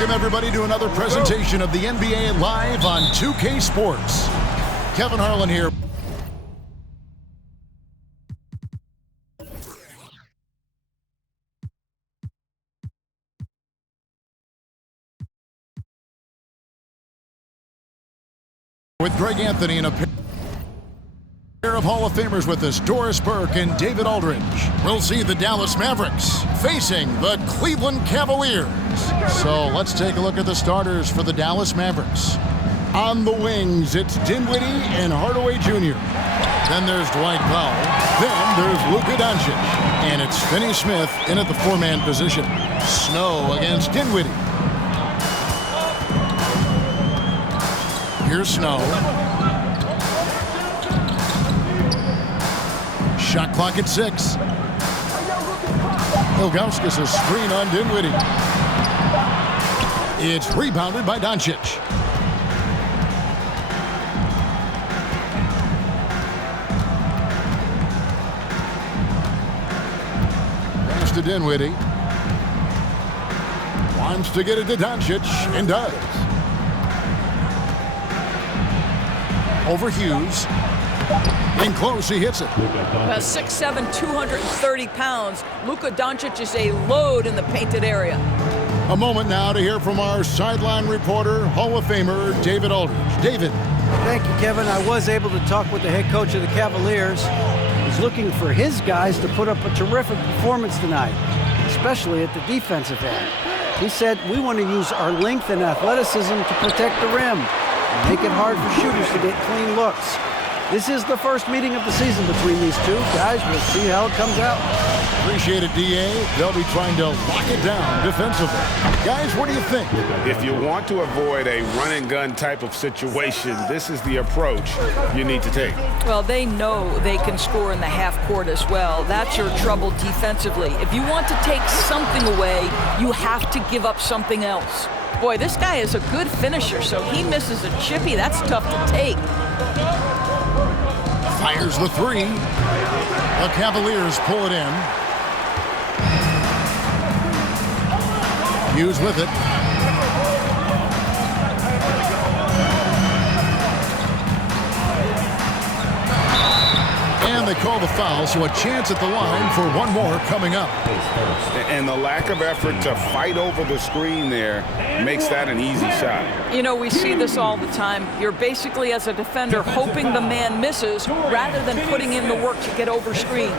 Welcome, everybody, to another presentation of the NBA Live on 2K Sports. Kevin Harlan here. With Greg Anthony and a pair of Hall of Famers with us, Doris Burke and David Aldridge. We'll see the Dallas Mavericks facing the Cleveland Cavaliers. So let's take a look at the starters for the Dallas Mavericks. On the wings, it's Dinwiddie and Hardaway Jr. Then there's Dwight Powell. Then there's Luca Doncic. And it's Finney Smith in at the four-man position. Snow against Dinwiddie. Here's Snow. Shot clock at 6. Ilgauskas a screen on Dinwiddie. It's rebounded by Doncic. Pass to Dinwiddie. Wants to get it to Doncic and does. Over Hughes. In close, he hits it. 6'7", 230 pounds. Luca Doncic is a load in the painted area. A moment now to hear from our sideline reporter, Hall of Famer, David Aldridge. David. Thank you, Kevin. I was able to talk with the head coach of the Cavaliers. He's looking for his guys to put up a terrific performance tonight, especially at the defensive end. He said, we want to use our length and athleticism to protect the rim and make it hard for shooters to get clean looks. This is the first meeting of the season between these two guys. We'll see how it comes out. Appreciate it, DA. They'll be trying to lock it down defensively. Guys, what do you think? If you want to avoid a run-and-gun type of situation, this is the approach you need to take. Well, they know they can score in the half court as well. That's your trouble defensively. If you want to take something away, you have to give up something else. Boy, this guy is a good finisher, so he misses a chippy. That's tough to take. Fires the three. The Cavaliers pull it in. Hughes with it. And they call the foul, so a chance at the line for one more coming up. And the lack of effort to fight over the screen there makes that an easy shot. You know, we see this all the time. You're basically, as a defender, hoping the man misses rather than putting in the work to get over screens.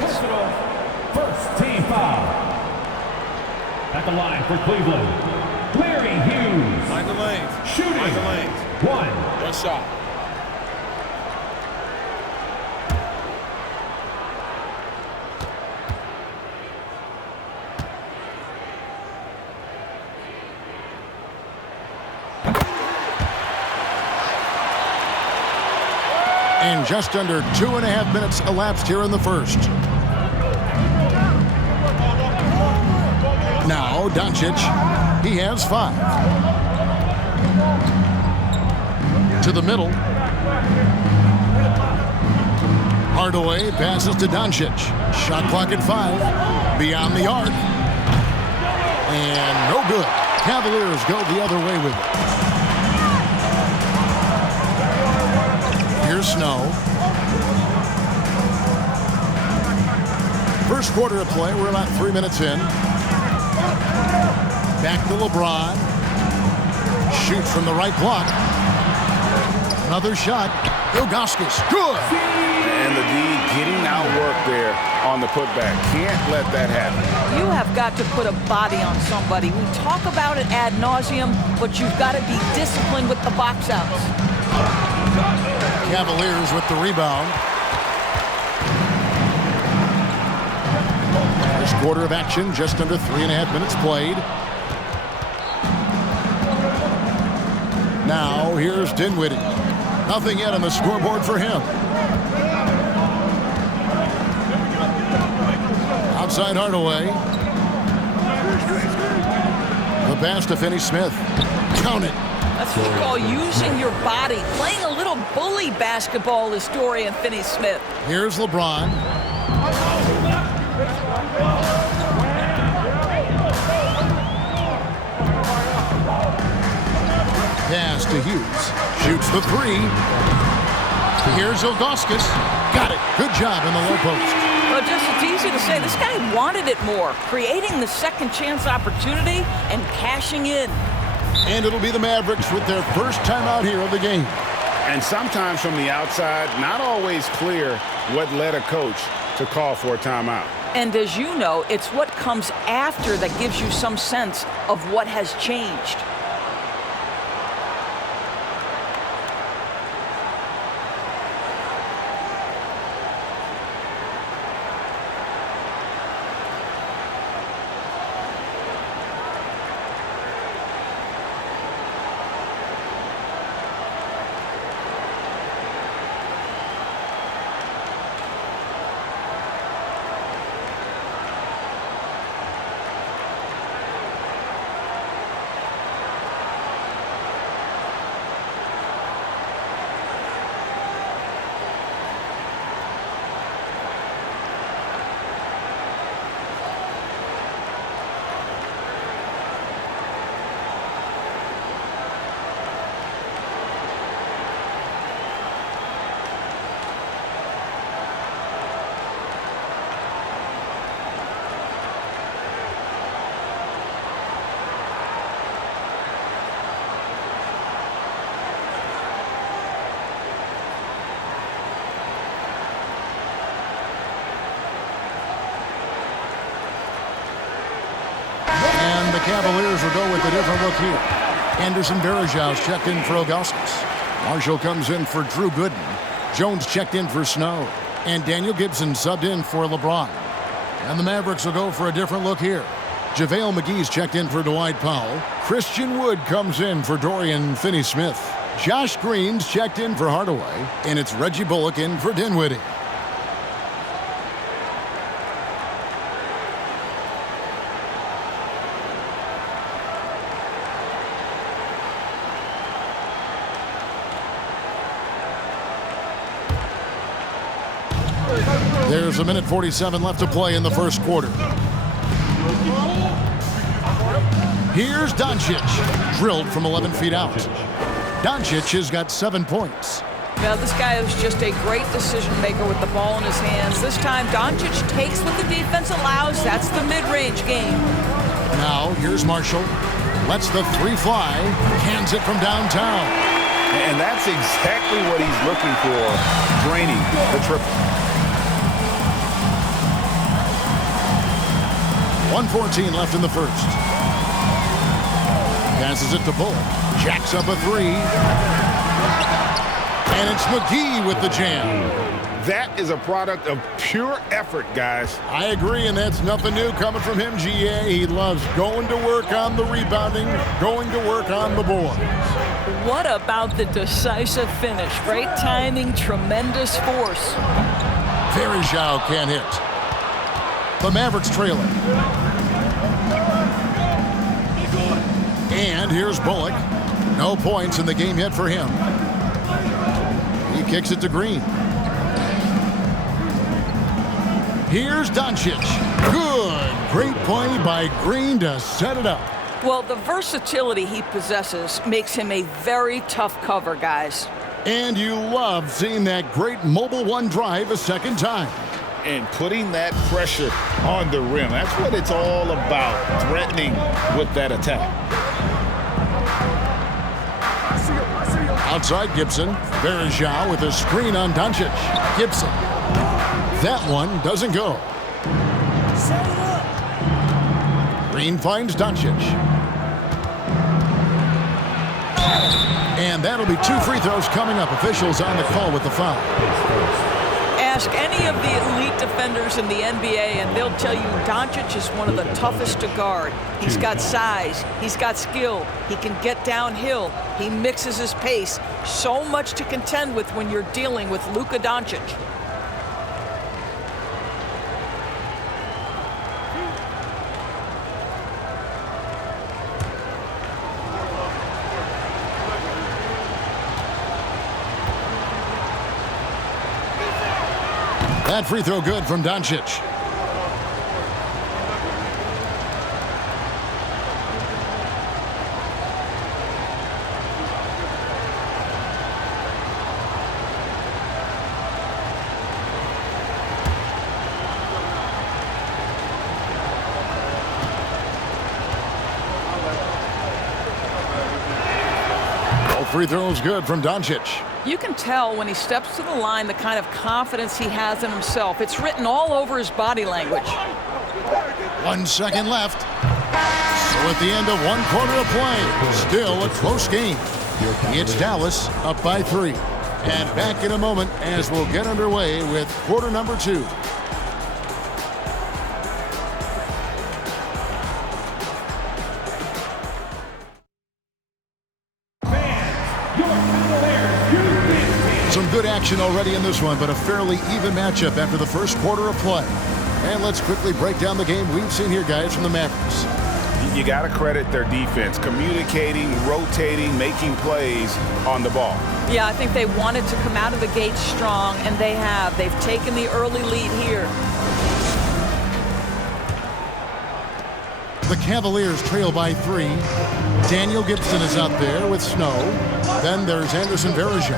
First team foul. At the line for Cleveland, Larry Hughes. Mind the lanes. Shooting. Mind the lanes. One shot. And just under 2.5 minutes elapsed here in the first. Now Doncic, he has 5. To the middle. Hardaway passes to Doncic. Shot clock at 5. Beyond the arc. And no good. Cavaliers go the other way with it. Here's Snow. First quarter of play, we're about 3 minutes in. Back to LeBron. Shoots from the right block. Another shot. Ilgauskas. Good. And the D getting outworked there on the putback. Can't let that happen. You have got to put a body on somebody. We talk about it ad nauseum, but you've got to be disciplined with the box outs. Cavaliers with the rebound. First quarter of action, just under 3.5 minutes played. Now here's Dinwiddie. Nothing yet on the scoreboard for him. Outside Hardaway. The pass to Finney Smith. Count it. That's what you call using your body. Playing a little bully basketball is Dorian Finney-Smith. Here's LeBron. pass to Hughes. Shoots the three. Here's Ilgauskas. Got it. Good job in the low post. Well, just it's easy to say this guy wanted it more, creating the second chance opportunity and cashing in. And it'll be the Mavericks with their first timeout here of the game. And sometimes from the outside, not always clear what led a coach to call for a timeout. And as you know, it's what comes after that gives you some sense of what has changed. And the Cavaliers will go with a different look here. Anderson Varejau's checked in for Ilgauskas. Marshall comes in for Drew Gooden. Jones checked in for Snow. And Daniel Gibson subbed in for LeBron. And the Mavericks will go for a different look here. JaVale McGee's checked in for Dwight Powell. Christian Wood comes in for Dorian Finney-Smith. Josh Green's checked in for Hardaway. And it's Reggie Bullock in for Dinwiddie. There's a minute 47 left to play in the first quarter. Here's Doncic, drilled from 11 feet out. Doncic has got 7 points. Now, this guy is just a great decision maker with the ball in his hands. This time, Doncic takes what the defense allows. That's the mid-range game. Now, here's Marshall. Lets the three fly. Cans it from downtown. And that's exactly what he's looking for, draining the triple. 1:14 left in the first. Passes it to Bullock. Jacks up a three. And it's McGee with the jam. That is a product of pure effort, guys. I agree, and that's nothing new coming from him, GA. He loves going to work on the rebounding, going to work on the boards. What about the decisive finish? Great timing, tremendous force. Varejau can't hit. The Mavericks trailing. And here's Bullock. No points in the game yet for him. He kicks it to Green. Here's Doncic. Good. Great play by Green to set it up. Well, the versatility he possesses makes him a very tough cover, guys. And you love seeing that great mobile one drive a second time. And putting that pressure on the rim. That's what it's all about, threatening with that attack. Outside Gibson. Varejau with a screen on Doncic. Gibson. That one doesn't go. Green finds Doncic. And that'll be 2 free throws coming up. Officials on the call with the foul. Ask any of the elite defenders in the NBA, and they'll tell you Doncic is one of the toughest to guard. He's got size. He's got skill. He can get downhill. He mixes his pace. So much to contend with when you're dealing with Luca Doncic. That free throw good from Doncic. Free throw's good from Doncic. You can tell when he steps to the line the kind of confidence he has in himself. It's written all over his body language. 1 second left. So at the end of 1 quarter of play, still a close game. It's Dallas up by 3. And back in a moment as we'll get underway with quarter number 2. Some good action already in this one, but a fairly even matchup after the first quarter of play. And let's quickly break down the game we've seen here, guys, from the Mavericks. You got to credit their defense, communicating, rotating, making plays on the ball. Yeah, I think they wanted to come out of the gate strong, and they have. They've taken the early lead here. The Cavaliers trail by 3. Daniel Gibson is out there with Snow. Then there's Anderson Varejao.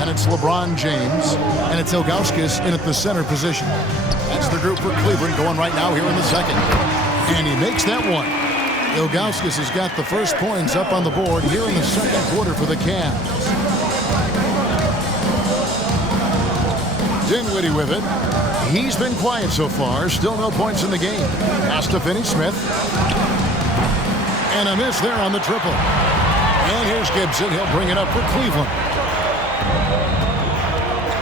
And it's LeBron James. And it's Ilgauskas in at the center position. That's the group for Cleveland going right now here in the second. And he makes that one. Ilgauskas has got the first points up on the board here in the second quarter for the Cavs. Dinwiddie with it. He's been quiet so far. Still no points in the game. Has to finish Smith. And a miss there on the triple. And here's Gibson. He'll bring it up for Cleveland.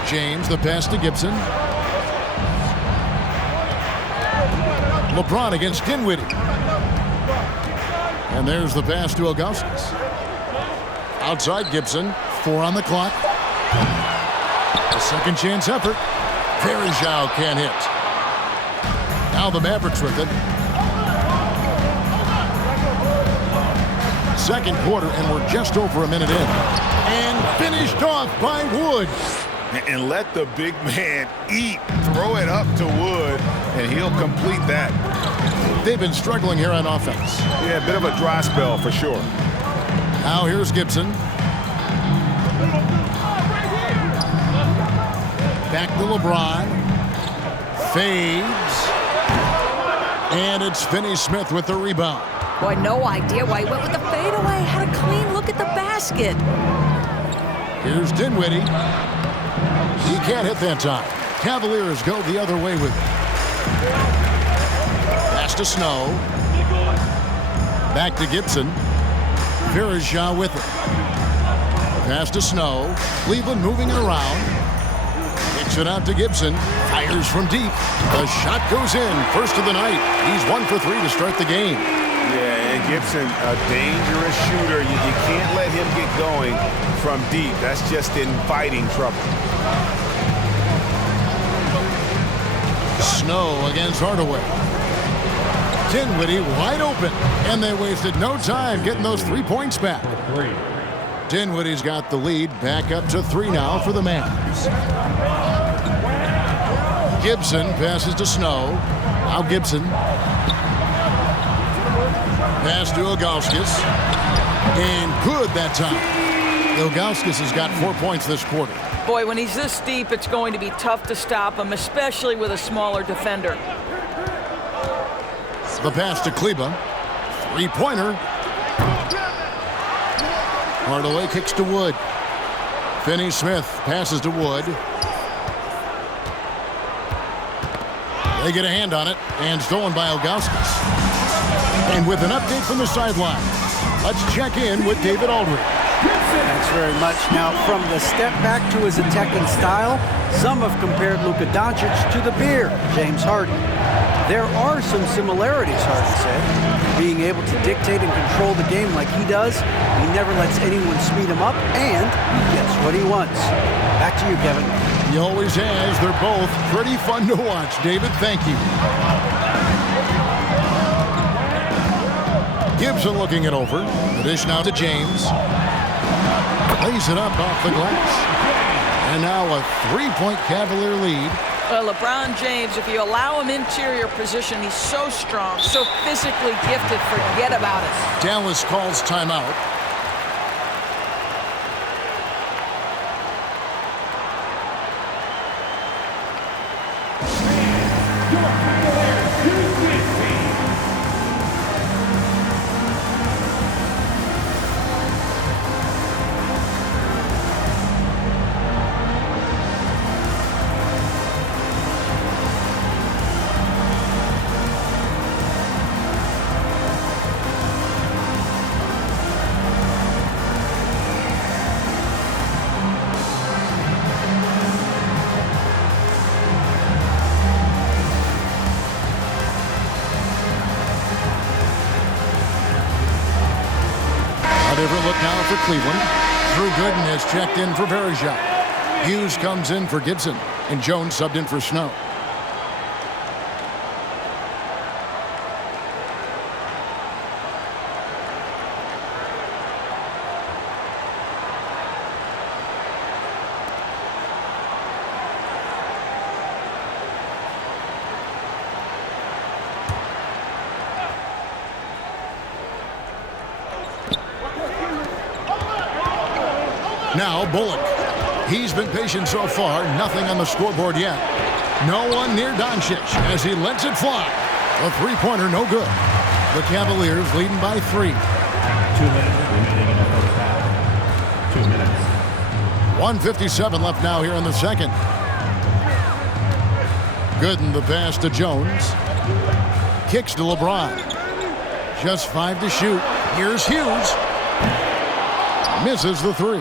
James, the pass to Gibson. LeBron against Dinwiddie. And there's the pass to Ilgauskas. Outside Gibson. 4 on the clock. A second chance effort. Varejao can't hit. Now the Mavericks with it. Second quarter, and we're just over a minute in. And finished off by Wood. And let the big man eat. Throw it up to Wood, and he'll complete that. They've been struggling here on offense. Yeah, a bit of a dry spell for sure. Now here's Gibson. Back to LeBron. Fades. And it's Finney-Smith with the rebound. Boy, no idea why he went with the fadeaway. Had a clean look at the basket. Here's Dinwiddie. He can't hit that time. Cavaliers go the other way with it. Pass to Snow. Back to Gibson. Varejao with it. Pass to Snow. Cleveland moving it around. Kicks it out to Gibson. Fires from deep. The shot goes in. First of the night. He's 1 for 3 to start the game. Yeah, and Gibson, a dangerous shooter. You can't let him get going from deep. That's just inviting trouble. Snow against Hardaway. Dinwiddie wide open. And they wasted no time getting those 3 points back. Dinwiddie's got the lead. Back up to 3 now for the Mavs. Gibson passes to Snow. Now Gibson. Pass to Ilgauskas. And good that time. Ilgauskas has got 4 points this quarter. Boy, when he's this deep, it's going to be tough to stop him, especially with a smaller defender. The pass to Kleba. 3-pointer. Hardaway kicks to Wood. Finney-Smith passes to Wood. They get a hand on it, and stolen by Ilgauskas. And with an update from the sideline, let's check in with David Aldridge. Thanks very much. Now, from the step back to his attacking style, some have compared Luca Doncic to the bear, James Harden. There are some similarities, Harden said. Being able to dictate and control the game like he does, he never lets anyone speed him up, and he gets what he wants. Back to you, Kevin. He always has. They're both pretty fun to watch. David, thank you. Gibson looking it over. The dish now to James. Lays it up off the glass. And now a 3-point Cavalier lead. Well, LeBron James, if you allow him interior position, he's so strong, so physically gifted, forget about it. Dallas calls timeout. favorite look now for Cleveland. Drew Gooden is checked in for Verjao. Hughes comes in for Gibson, and Jones subbed in for Snow. Now Bullock. He's been patient so far. Nothing on the scoreboard yet. No one near Doncic as he lets it fly. A three-pointer, no good. The Cavaliers leading by 3. 2 minutes remaining in the first half. 2 minutes. 1:57 left now here in the second. Gooden the pass to Jones. Kicks to LeBron. Just 5 to shoot. Here's Hughes. Misses the 3.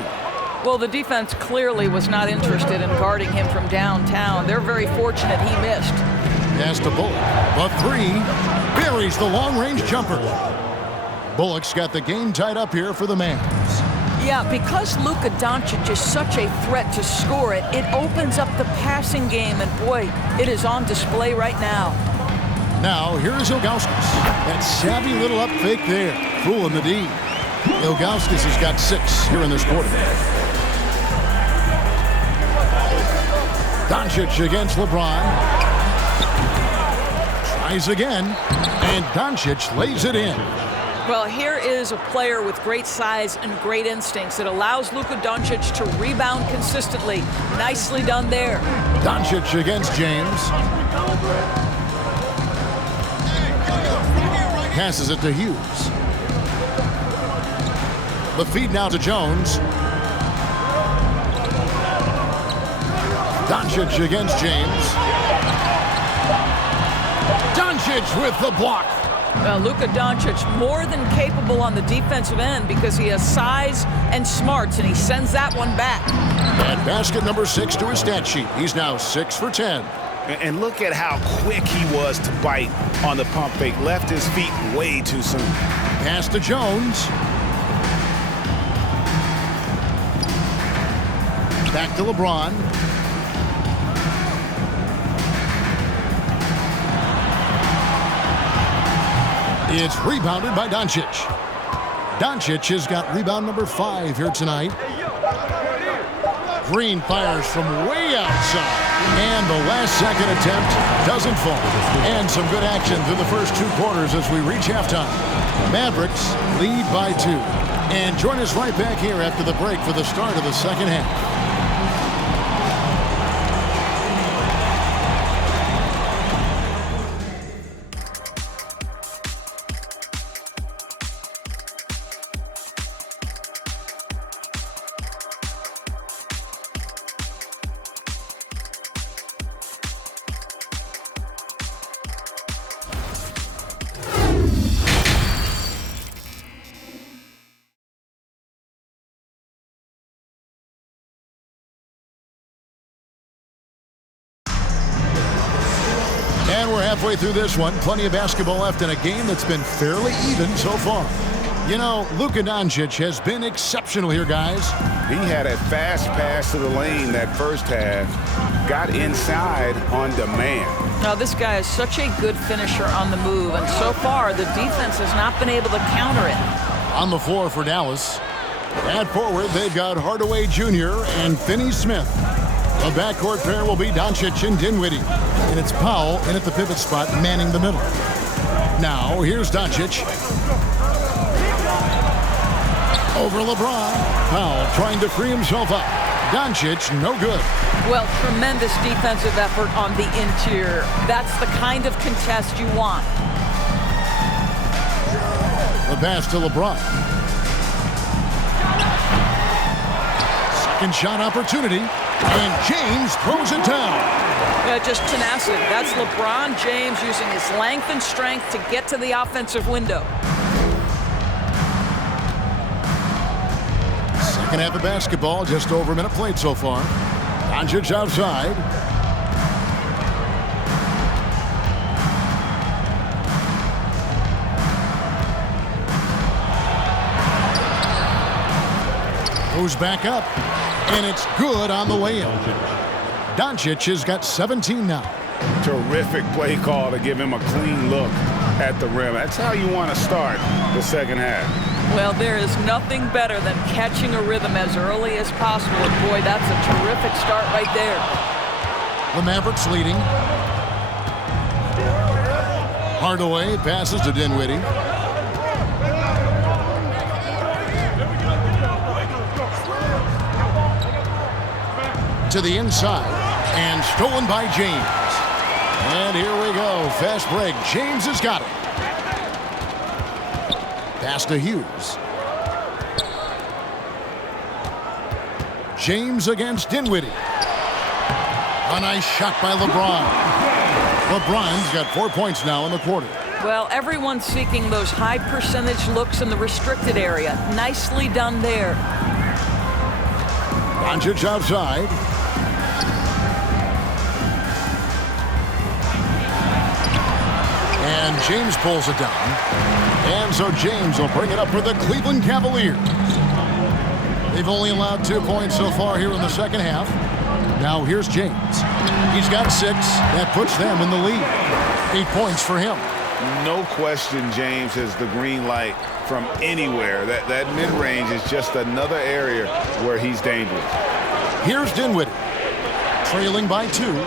Well, the defense clearly was not interested in guarding him from downtown. They're very fortunate he missed. Pass to Bullock. The 3 buries the long-range jumper. Bullock's got the game tied up here for the Mavs. Yeah, because Luca Doncic is such a threat to score it, it opens up the passing game, and boy, it is on display right now. Now, here's Ilgauskas. That savvy little up fake there, fooling the D. Ilgauskas has got 6 here in this quarter. Doncic against LeBron. Tries again, and Doncic lays it in. Well, here is a player with great size and great instincts. It allows Luca Doncic to rebound consistently. Nicely done there. Doncic against James. Passes it to Hughes. The feed now to Jones. Doncic against James. Doncic with the block. Well, Luca Doncic more than capable on the defensive end because he has size and smarts, and he sends that one back. And basket number 6 to his stat sheet. He's now 6 for 10. And look at how quick he was to bite on the pump fake. Left his feet way too soon. Pass to Jones. Back to LeBron. It's rebounded by Doncic. Doncic has got rebound number 5 here tonight. Green fires from way outside. And the last-second attempt doesn't fall. And some good action through the first 2 quarters as we reach halftime. Mavericks lead by 2. And join us right back here after the break for the start of the second half. And we're halfway through this one. Plenty of basketball left in a game that's been fairly even so far. You know, Luca Doncic has been exceptional here, guys. He had a fast pass to the lane that first half. Got inside on demand. Now, this guy is such a good finisher on the move, and so far, the defense has not been able to counter it. On the floor for Dallas. At forward, they've got Hardaway Jr. and Finney Smith. The backcourt pair will be Doncic and Dinwiddie. And it's Powell in at the pivot spot, manning the middle. Now, here's Doncic. Over LeBron. Powell trying to free himself up. Doncic, no good. Well, tremendous defensive effort on the interior. That's the kind of contest you want. The pass to LeBron. Second shot opportunity. And James throws it down. Yeah, just tenacity. That's LeBron James using his length and strength to get to the offensive window. Second half of basketball, just over a minute played so far. Doncic outside. Goes back up, and it's good on the way in. Doncic has got 17 now. Terrific play call to give him a clean look at the rim. That's how you want to start the second half. Well, there is nothing better than catching a rhythm as early as possible. And boy, that's a terrific start right there. The Mavericks leading. Hardaway passes to Dinwiddie. To the inside, and stolen by James. And here we go, fast break. James has got it. Pass to Hughes. James against Dinwiddie. A nice shot by LeBron. LeBron's got 4 points now in the quarter. Well, everyone's seeking those high percentage looks in the restricted area. Nicely done there. Doncic outside. And James pulls it down. And so James will bring it up for the Cleveland Cavaliers. They've only allowed 2 points so far here in the second half. Now here's James. He's got 6. That puts them in the lead. 8 points for him. No question James has the green light from anywhere. That mid-range is just another area where he's dangerous. Here's Dinwiddie. Trailing by 2.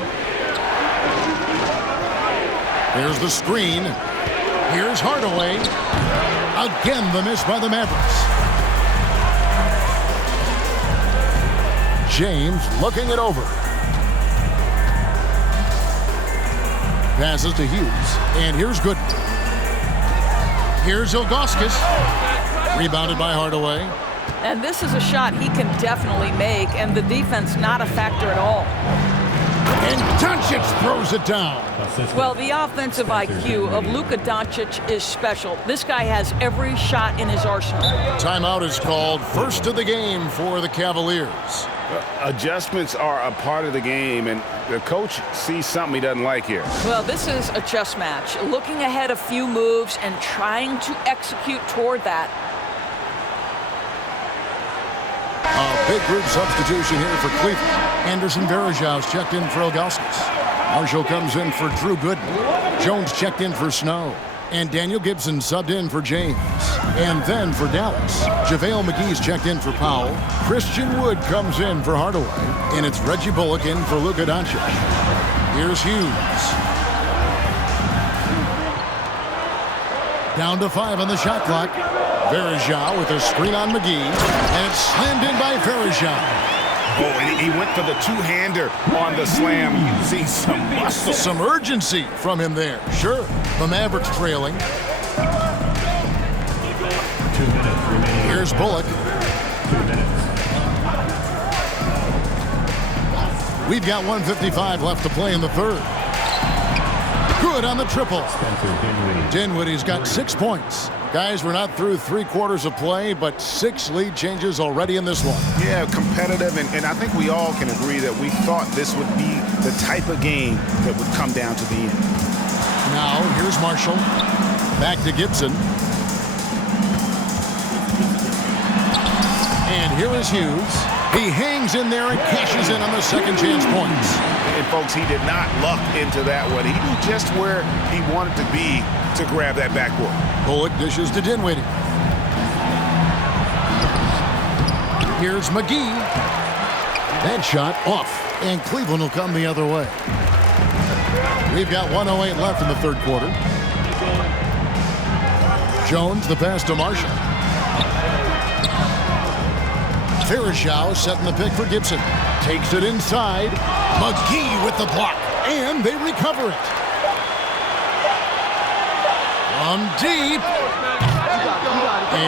Here's the screen. Here's Hardaway. Again, the miss by the Mavericks. James looking it over. Passes to Hughes. And here's Gooden. Here's Ilgauskas. Rebounded by Hardaway. And this is a shot he can definitely make, and the defense not a factor at all. And Doncic throws it down. Well, the offensive IQ of Luca Doncic is special. This guy has every shot in his arsenal. Timeout is called. First of the game for the Cavaliers. Adjustments are a part of the game, and the coach sees something he doesn't like here. Well, this is a chess match. Looking ahead a few moves and trying to execute toward that. A big group substitution here for Cleveland. Anderson Varejau's checked in for Ilgauskas. Marshall comes in for Drew Gooden. Jones checked in for Snow. And Daniel Gibson subbed in for James. And then for Dallas, JaVale McGee's checked in for Powell. Christian Wood comes in for Hardaway. And it's Reggie Bullock in for Luca Doncic. Here's Hughes. Down to 5 on the shot clock. Varejao with a screen on McGee. And it's slammed in by Varejao. Oh, and he went for the two-hander on the slam. You see some muscle. Some urgency from him there. Sure. The Mavericks trailing. 2 minutes remaining. Here's Bullock. 2 minutes. We've got 1:55 left to play in the third. Good on the triple. Dinwiddie's got 6 points. Guys, we're not through 3 quarters of play, but 6 lead changes already in this one. Yeah, competitive, and I think we all can agree that we thought this would be the type of game that would come down to the end. Now, here's Marshall. Back to Gibson. And here is Hughes. He hangs in there and cashes in on the second chance points. And, folks, he did not luck into that one. He knew just where he wanted to be to grab that backboard. Bullock dishes to Dinwiddie. Here's McGee. That shot off, and Cleveland will come the other way. We've got 1:08 left in the third quarter. Jones, the pass to Marshall. Varejao setting the pick for Gibson. Takes it inside. McGee with the block, and they recover it. From deep.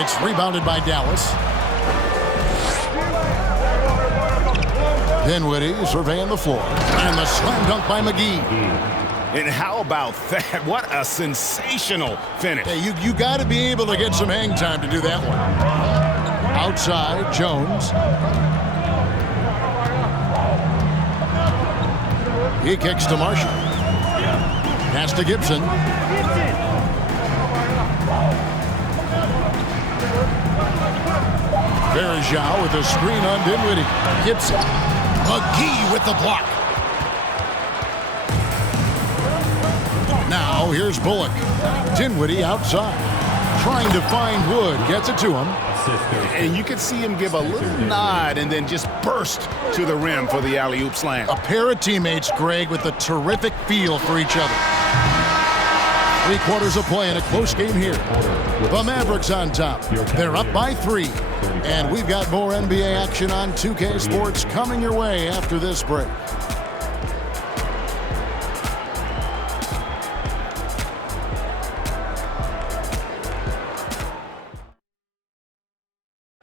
It's rebounded by Dallas. Dinwiddie surveying the floor. And the slam dunk by McGee. And how about that? What a sensational finish. Hey, you got to be able to get some hang time to do that one. Outside, Jones. He kicks to Marshall. Pass to Gibson. Verjao with a screen on Dinwiddie. Gibson. McGee with the block. Now here's Bullock. Dinwiddie outside. Trying to find Wood. Gets it to him. And you can see him give a little nod and then just burst to the rim for the alley-oop slam. A pair of teammates, Greg, with a terrific feel for each other. 3 quarters of play in a close game here. The Mavericks on top. They're up by 3. And we've got more NBA action on 2K Sports coming your way after this break.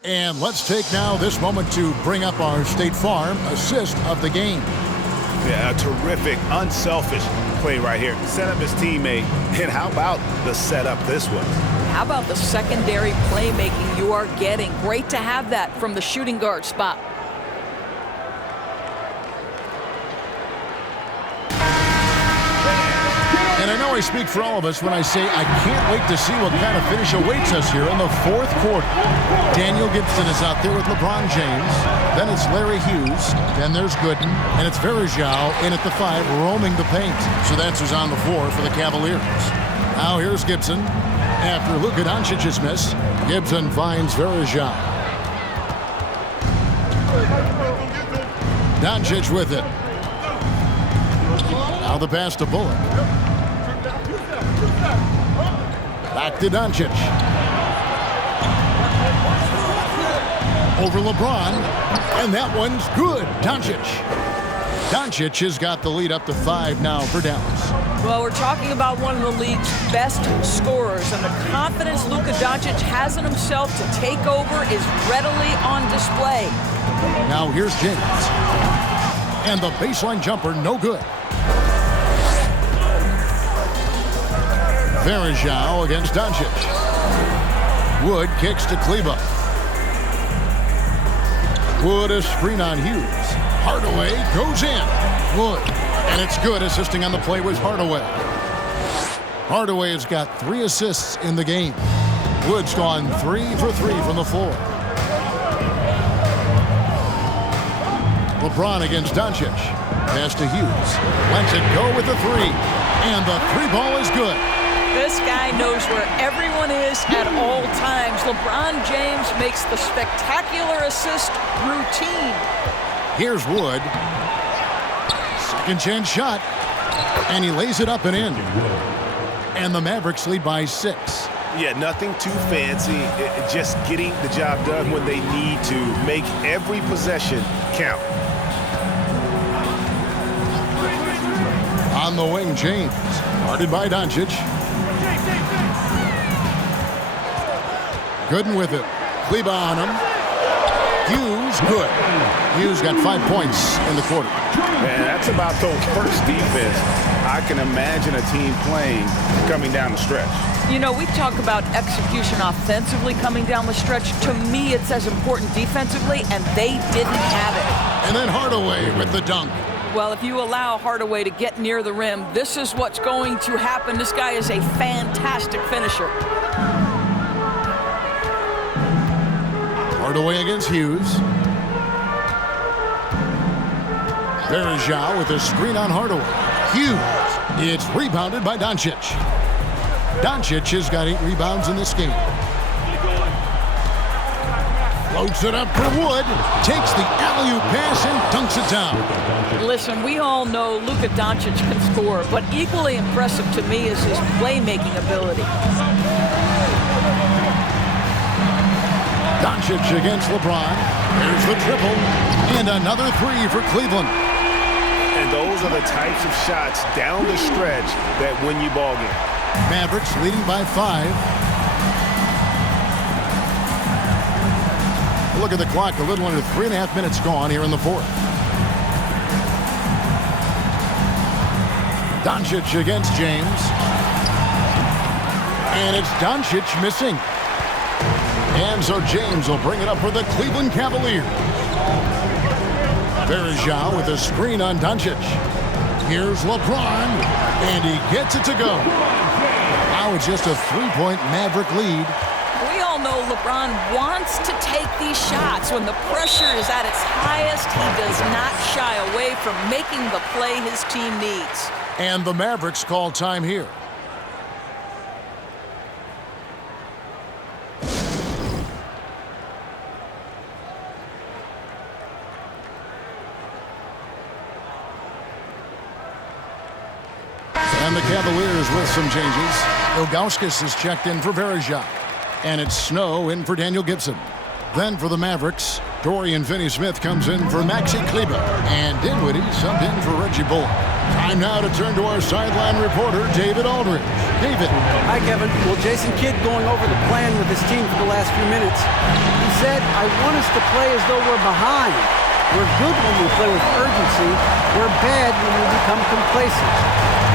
And let's take now this moment to bring up our State Farm assist of the game. Yeah, a terrific, unselfish play right here. Set up his teammate. And how about the setup this was? How about the secondary playmaking you are getting? Great to have that from the shooting guard spot. And I know I speak for all of us when I say I can't wait to see what kind of finish awaits us here in the 4th quarter. Daniel Gibson is out there with LeBron James. Then it's Larry Hughes. Then there's Gooden. And it's Verjao in at the 5, roaming the paint. So that's who's on the floor for the Cavaliers. Now here's Gibson. After Luca Doncic's miss, Gibson finds Verjao. Doncic with it. Now the pass to Bullock. Back to Doncic. Over LeBron. And that one's good. Doncic. Doncic has got the lead up to 5 now for Dallas. Well, we're talking about one of the league's best scorers, and the confidence Luca Doncic has in himself to take over is readily on display. Now here's James. And the baseline jumper, no good. Verjao against Doncic. Wood kicks to Kleba. Wood a screen on Hughes. Hardaway goes in. Wood. And it's good. Assisting on the play was Hardaway. Hardaway has got 3 assists in the game. Wood's gone 3 for 3 from the floor. LeBron against Doncic. Pass to Hughes. Lets it go with the 3. And the 3 ball is good. This guy knows where everyone is at all times. LeBron James makes the spectacular assist routine. Here's Wood. Second chance shot. And he lays it up and in. And the Mavericks lead by 6. Yeah, nothing too fancy. Just getting the job done when they need to. Make every possession count. On the wing, James. Guarded by Doncic. Gooden with it. Kleba on him. Hughes, good. Hughes got 5 points in the quarter. Man, that's about those first defense I can imagine a team playing coming down the stretch. You know, we talk about execution offensively coming down the stretch. To me, it's as important defensively, and they didn't have it. And then Hardaway with the dunk. Well, if you allow Hardaway to get near the rim, this is what's going to happen. This guy is a fantastic finisher. Hardaway against Hughes. Verjao with a screen on Hardaway. Hughes. It's rebounded by Doncic. Doncic has got 8 rebounds in this game. Floats it up for Wood. Takes the alley-oop pass and dunks it down. Listen, we all know Luca Doncic can score, but equally impressive to me is his playmaking ability. Doncic against LeBron. There's the triple. And another 3 for Cleveland. And those are the types of shots down the stretch that win you ball game. Mavericks leading by 5. Look at the clock. A little under 3.5 minutes gone here in the 4th. Doncic against James. And it's Doncic missing. And so James will bring it up for the Cleveland Cavaliers. Verjao with a screen on Doncic. Here's LeBron, and he gets it to go. Now it's just a 3-point Maverick lead We all know LeBron wants to take these shots. When the pressure is at its highest, he does not shy away from making the play his team needs. And the Mavericks call time here. And the Cavaliers with some changes. Ilgauskas is checked in for Verejao. And it's Snow in for Daniel Gibson. Then for the Mavericks, Dorian Finney-Smith comes in for Maxi Kleber. And Dinwiddie subbed in for Reggie Bullock. Time now to turn to our sideline reporter, David Aldridge. David. Hi, Kevin. Well, Jason Kidd going over the plan with his team for the last few minutes. He said, I want us to play as though we're behind. We're good when we play with urgency. We're bad when we become complacent.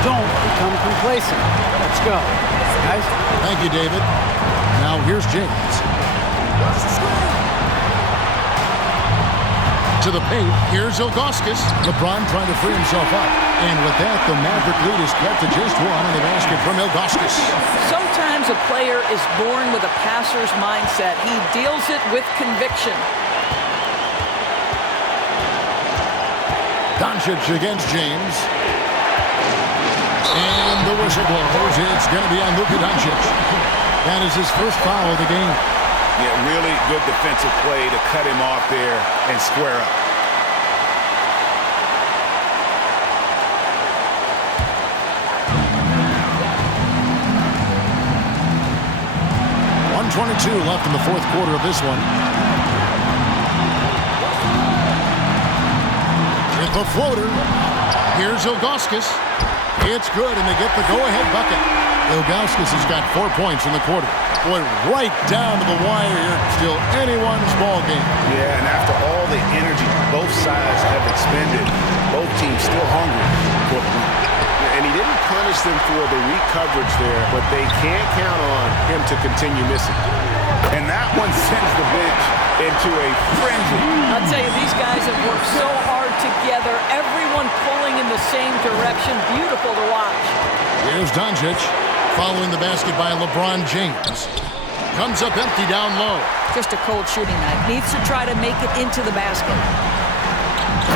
Don't become complacent. Let's go. Guys? Thank you, David. Now here's James. To the paint, here's Ilgauskas. LeBron trying to free himself up. And with that, the Maverick lead is cut to just one on the basket from Ilgauskas. Sometimes a player is born with a passer's mindset. He deals it with conviction. Doncic against James. And the whistle blows. It's going to be on Luca Doncic. That is his first foul of the game. Yeah, really good defensive play to cut him off there and square up. .122 left in the fourth quarter of this one. With the floater, here's Ilgauskas. It's good, and they get the go-ahead bucket. Ilgauskas has got 4 points in the quarter. Boy, right down to the wire here. Still anyone's ball game. Yeah, and after all the energy both sides have expended, both teams still hungry for the win. And he didn't punish them for the weak coverage there, but they can't count on him to continue missing. And that one sends the bench into a frenzy. I'll tell you, these guys have worked so hard together, everyone pulling in the same direction. Beautiful to watch. Here's Doncic, following the basket by LeBron James. Comes up empty down low. Just a cold shooting night. Needs to try to make it into the basket.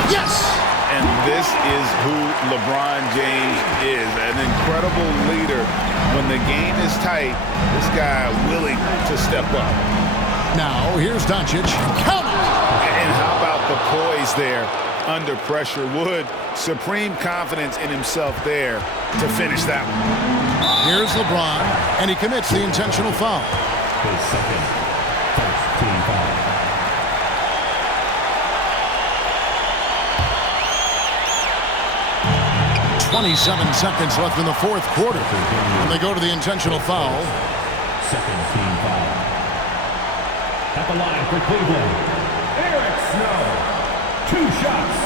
Yes! And this is who LeBron James is, an incredible leader. When the game is tight, this guy willing to step up. Now, here's Doncic. Count it! And how about the poise there under pressure? Wood, supreme confidence in himself there to finish that one. Here's LeBron, and he commits the intentional foul. His second first team foul. 27 seconds left in the fourth quarter. And they go to the intentional foul. Second team foul. At the line for Cleveland, Eric Snow. 2 shots.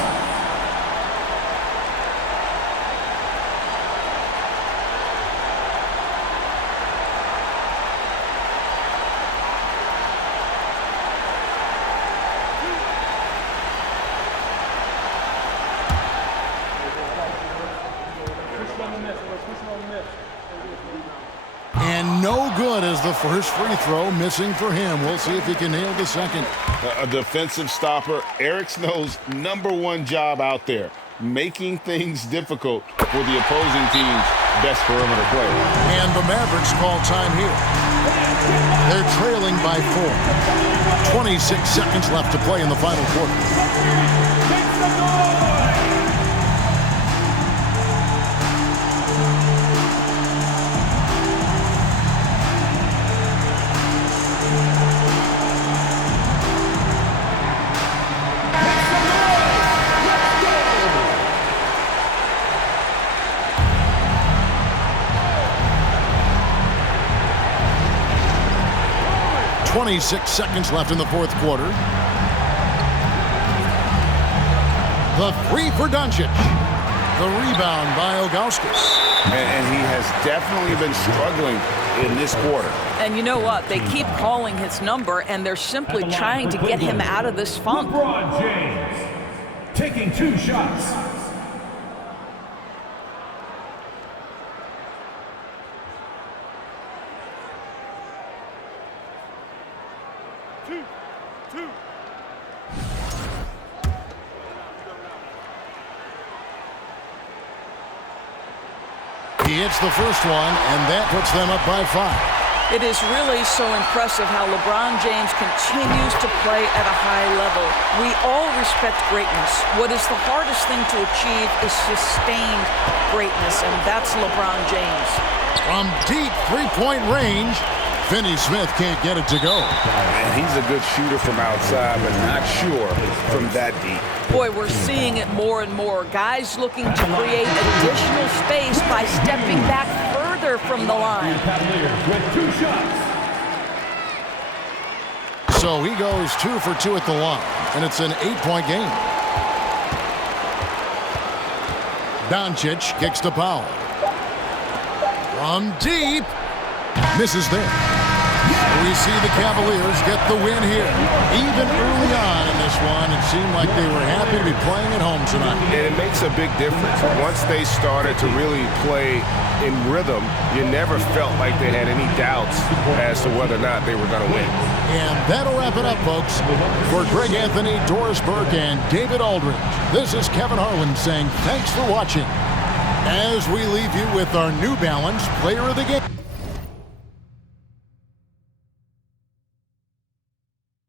And no good as the first free throw, missing for him. We'll see if he can nail the second. A defensive stopper. Eric Snow's #1 job out there, making things difficult for the opposing team's best perimeter player. And the Mavericks call time here. They're trailing by 4. 26 seconds left to play in the final quarter. 26 seconds left in the fourth quarter. The three for Doncic. The rebound by Ilgauskas. And he has definitely been struggling in this quarter. And you know what? They keep calling his number, and they're simply trying to get him out of this funk. LeBron James taking 2 shots. He hits the first one, and that puts them up by 5. It is really so impressive how LeBron James continues to play at a high level. We all respect greatness. What is the hardest thing to achieve is sustained greatness, and that's LeBron James. From deep three-point range, Finney Smith can't get it to go. And he's a good shooter from outside, but not sure from that deep. Boy, we're seeing it more and more. Guys looking to create additional space by stepping back further from the line. Cavaliers with 2 shots. So he goes 2 for 2 at the line, and it's an 8-point game. Doncic kicks to Powell. From deep, misses there. We see the Cavaliers get the win here. Even early on in this one, it seemed like they were happy to be playing at home tonight. And it makes a big difference. Once they started to really play in rhythm, you never felt like they had any doubts as to whether or not they were going to win. And that'll wrap it up, folks. For Greg Anthony, Doris Burke, and David Aldridge, this is Kevin Harlan saying thanks for watching as we leave you with our New Balance Player of the Game.